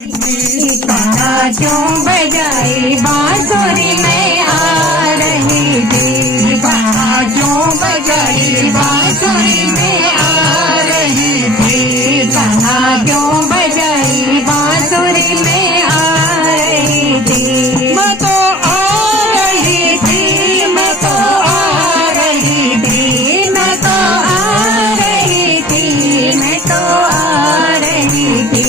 कहाँ क्यों बजाई बांसुरी में आ रही थी, कहाँ क्यों बजाई बांसुरी में आ रही थी, कहाँ क्यों बजाई बांसुरी में आ रही थी। मैं तो आ रही थी, मैं तो आ रही थी, मैं तो आ रही थी, मैं तो आ रही थी।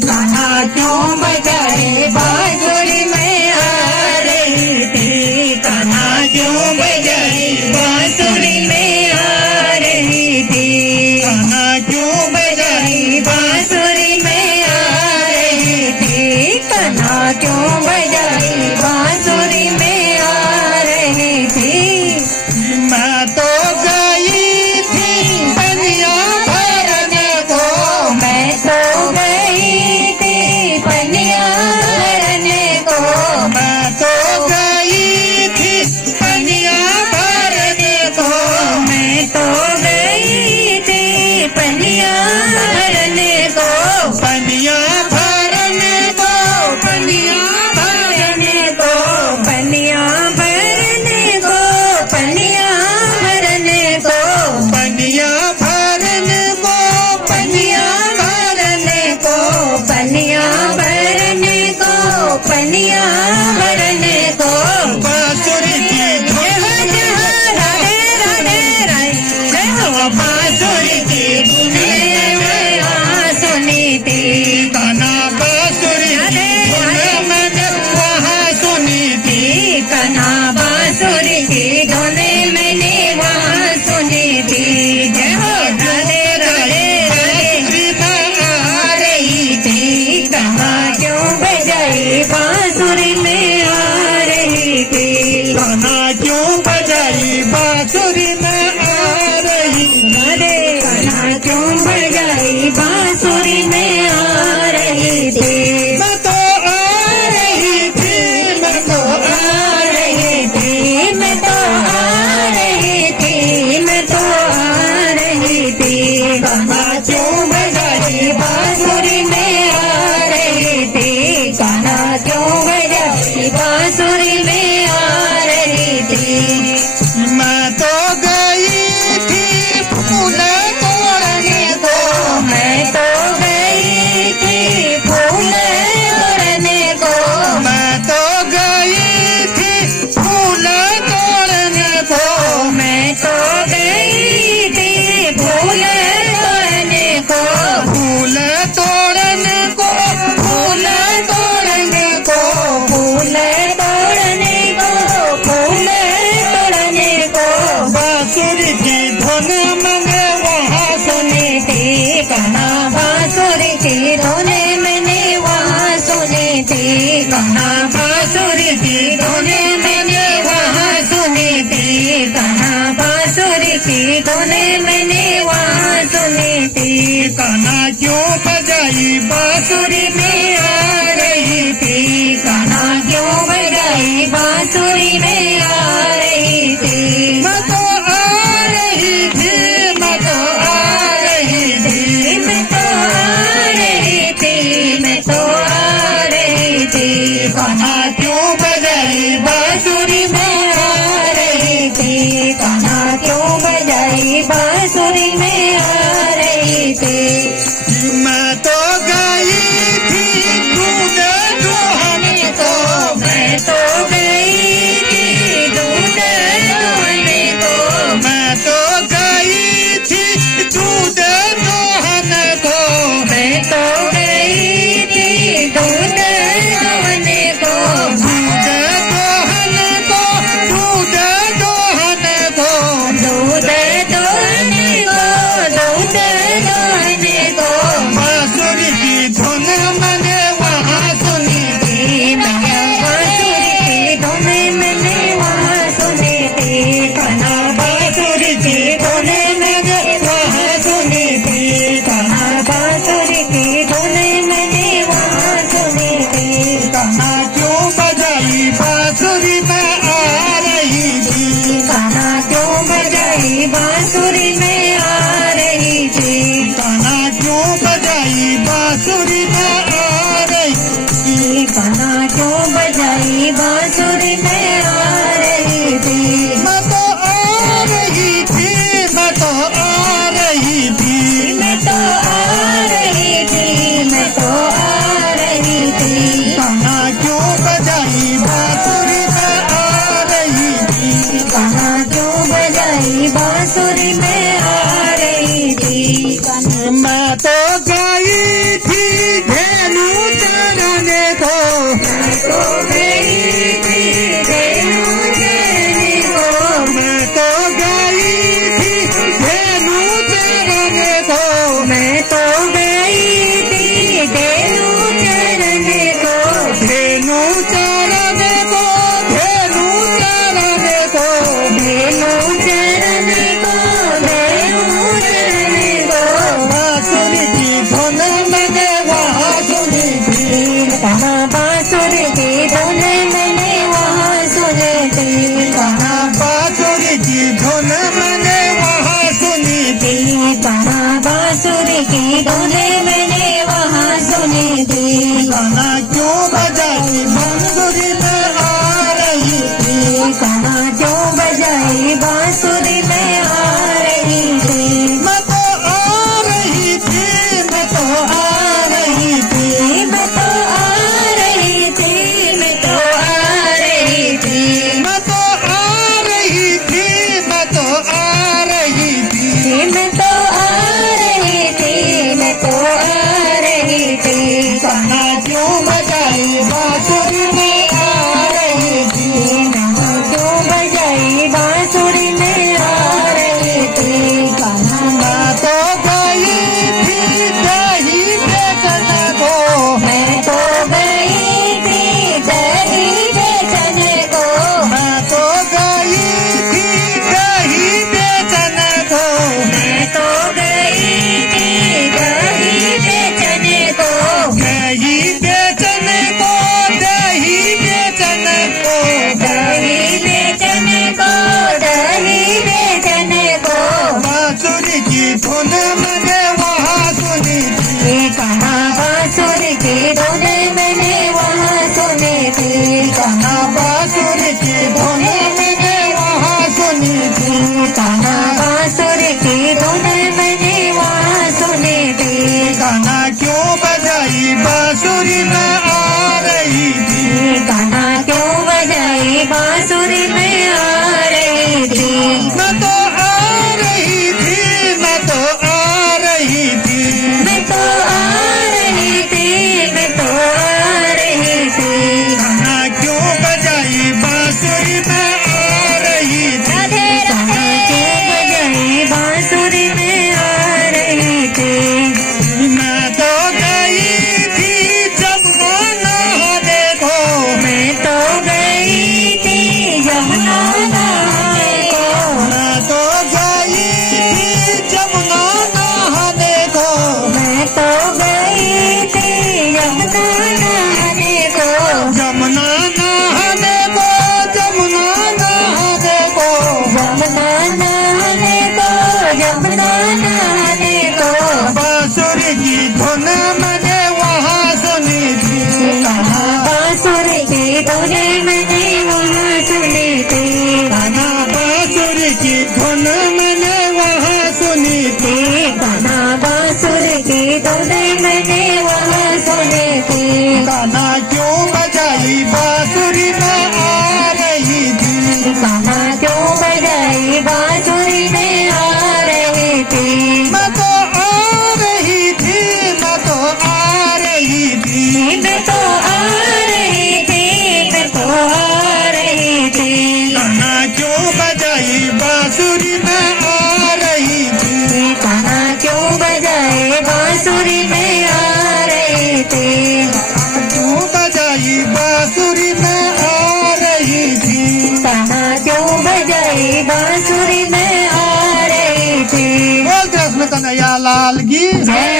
कहाँ क्यों बजाए बांसुरी में आ रही थी, कहाँ क्यों बजाए बांसुरी में आ रही थी, कहाँ क्यों बजाए बांसुरी में आ रही थी, कहाँ क्यों बजाए बांसुरी में आ रही थी। मैं तो गई थी पनिया भरने को, मैं तो गई थी पनिया भरने को, मैं तो गई थी पनिया भरने को, मैं तो गई थी पनिया भरने को, पनिया भरने को, पनिया भरने को, पनिया भरने को, पनिया भरने को, पनिया भरने को, पनिया भरने को, पनिया भरने को, पनिया भरने को। बांसुरी की धुन राधे राधे राय, जय हो बांसुरी की धुन मैं वहाँ सुनी थी, कान्हा बांसुरी की धुन मैंने वहाँ सुनी थी, कान्हा बांसुरी की धुन मैंने वहाँ सुनी थी। जय हो राधे राधे राधे आ रही थी, कहाँ क्यों बजाई बांसुरी में आ रही थी, कहाँ क्यों बजाई बांसुरी में आ रही थी, कहाँ क्यों बजाई बांसुरी में आ रही थी। मैं तो आ रही थी, मैं तो आ रही थी, मैं तो आ रही थी, मैं तो आ रही थी, कहाँ क्यों बजाई बांसुरी में आ रही थी, कहाँ क्यों बजाई बांसुरी में आ रही थी। मैं तो गई थी फूल तोड़ने को, मैं तो गई थी फूल तोड़ने को, मैं तो गई थी फूल तोड़ने को, मैं तो गई थी फूल तोड़ने को, फूल तोड़ने को, फूल तोड़ने को, फूल तोड़ने को, फूल तोड़ने को। बांसुरी की धुन मैंने वहाँ सुनी थी, कहाँ बांसुरी की धुन मैंने वहाँ सुनी थी, कहाँ बांसुरी की धुन मैंने वहाँ सुनी थी, कहाँ बांसुरी की धुन मैंने वहाँ सुनी थी। कहाँ क्यों बजाई बांसुरी में आ रही थी, कहाँ क्यों बजाई बांसुरी में आ रही थी। मैं तो आ रही थी, मैं तो आ रही थी, मैं तो आ रही थी, मैं तो आ रही थी, कहाँ क्यों बजाई बांसुरी में आ रही थी, कहाँ क्यों बजाई बांसुरी में आ रही थी। मैं तो गई थी कहाँ बांसुरी की धुन मैंने वहाँ सुनी थी, कहाँ बांसुरी की धुन मैंने वहाँ सुनी थी, कहाँ बांसुरी की धुन मैंने वहाँ सुनी थी, कहाँ क्यों बजाई बांसुरी में आ रही थी, कहाँ क्यों बजाई बांसुरी में आ रही थी, मैं तो आ रही थी, मैं तो आ रही थी, मैं तो आ रही थी, मैं तो आ रही थी, मैं तो आ रही थी, मैं तो आ रही थी, मैं तो आ रही थी, मैं तो आ रही थी, कहाँ क्यों बजाई बांसुरी में आ रही थी, कहाँ क्यों बजाई बांसुरी में आ रही थी, कहाँ मैं तो गई थी दही बेचने को, मैं तो गई थी दही बेचने को, मैं तो गई थी दही बेचने को, मैं तो गई थी दही बेचने को, दही बेचने को, दही बेचने को, दही बेचने को, दही बेचने को, बांसुरी की धुन मैंने वहाँ सुनी थी, कहाँ बांसुरी की धुन मैंने वहाँ सुनी थी, कहाँ बांसुरी की धुन मैंने वहाँ सुनी थी, कहाँ बांसुरी की धुन मैंने वहाँ सुनी थी, कहाँ क्यों बजाई बांसुरी में आ रही थी, कहाँ क्यों बजाई बांसुरी में आ रही थी, मैं तो आ रही थी, मैं तो आ रही थी, मैं तो आ रही थी, मैं तो आ रही थी, कहाँ क्यों बजाई बांसुरी में आ रही थी, कहाँ क्यों बजाई बांसुरी में आ रही थी, मैं तो गई थी जमुना नहाने को, मैं तो गई थी जमुना नहाने को, मैं तो गई थी जमुना नहाने को, मैं तो गई थी जमुना नहाने को, जमुना नहाने को, जमुना नहाने को, जमुना नहाने को, जमुना नहाने को, बांसुरी की धुन मैंने वहाँ सुनी थी, कहाँ बांसुरी की धुन मैंने वहाँ सुनी थी, कहाँ बांसुरी की धुन मैंने वहाँ सुनी थी, कहाँ बांसुरी की धुन मैंने वहाँ सुनी थी, कहाँ क्यों बजाई बांसुरी में आ रही थी, कहाँ क्यों बजाई बांसुरी में आ रही थी, मैं तो आ रही थी, मैं तो आ रही थी, मैं तो आ रही थी, मैं तो आ रही थी, कहाँ क्यों बजाई बांसुरी में आ रही थी, कहाँ क्यों बजाई बांसुरी में आ रही थी, क्यों बजाई बांसुरी में आ रही थी, कहाँ क्यों बजाई बांसुरी में आ रही थी। बोल कृष्ण कन्हैया लाल की जय